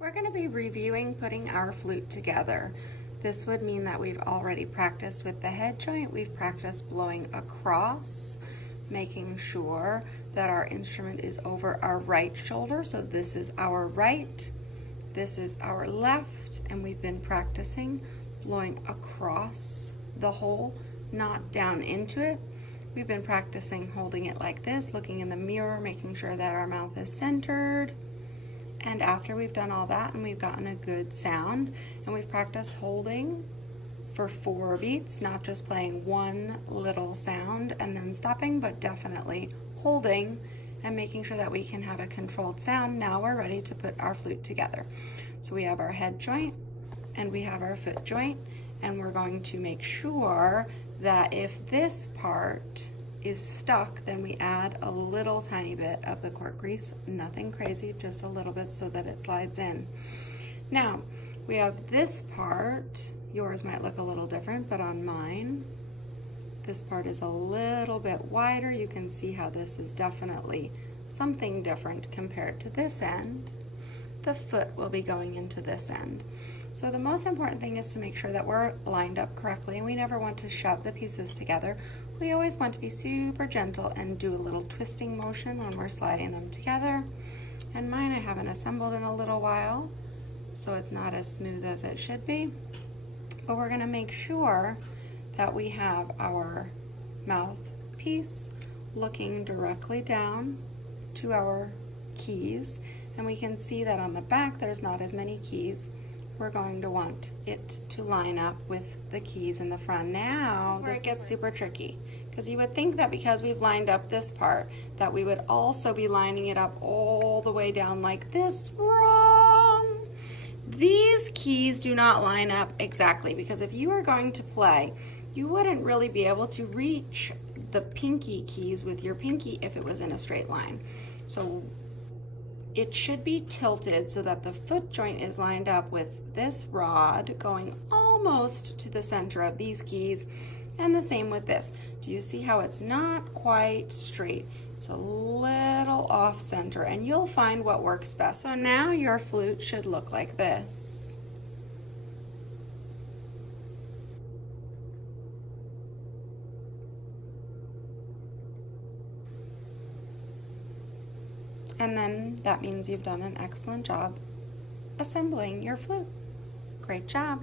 We're going to be reviewing putting our flute together. This would mean that we've already practiced with the head joint, we've practiced blowing across, making sure that our instrument is over our right shoulder. So this is our right, this is our left, and we've been practicing blowing across the hole, not down into it. We've been practicing holding it like this, looking in the mirror, making sure that our mouth is centered. And after we've done all that and we've gotten a good sound and we've practiced holding for 4 beats, not just playing one little sound and then stopping, but definitely holding and making sure that we can have a controlled sound, now we're ready to put our flute together. So we have our head joint and we have our foot joint, and we're going to make sure that if this part is stuck, then we add a little tiny bit of the cork grease, nothing crazy, just a little bit so that it slides in. Now, we have this part, yours might look a little different, but on mine, this part is a little bit wider. You can see how this is definitely something different compared to this end. The foot will be going into this end. So the most important thing is to make sure that we're lined up correctly, and we never want to shove the pieces together. We always want to be super gentle and do a little twisting motion when we're sliding them together. And mine I haven't assembled in a little while, so it's not as smooth as it should be. But we're gonna make sure that we have our mouthpiece looking directly down to our keys, and we can see that on the back there's not as many keys. We're going to want it to line up with the keys in the front. Now, this is where it gets super tricky, because you would think that because we've lined up this part that we would also be lining it up all the way down like this. Wrong! These keys do not line up exactly, because if you are going to play, you wouldn't really be able to reach the pinky keys with your pinky if it was in a straight line. So it should be tilted so that the foot joint is lined up with this rod going almost to the center of these keys, and the same with this. Do you see how it's not quite straight? It's a little off center, and you'll find what works best. So now your flute should look like this. And then that means you've done an excellent job assembling your flute. Great job.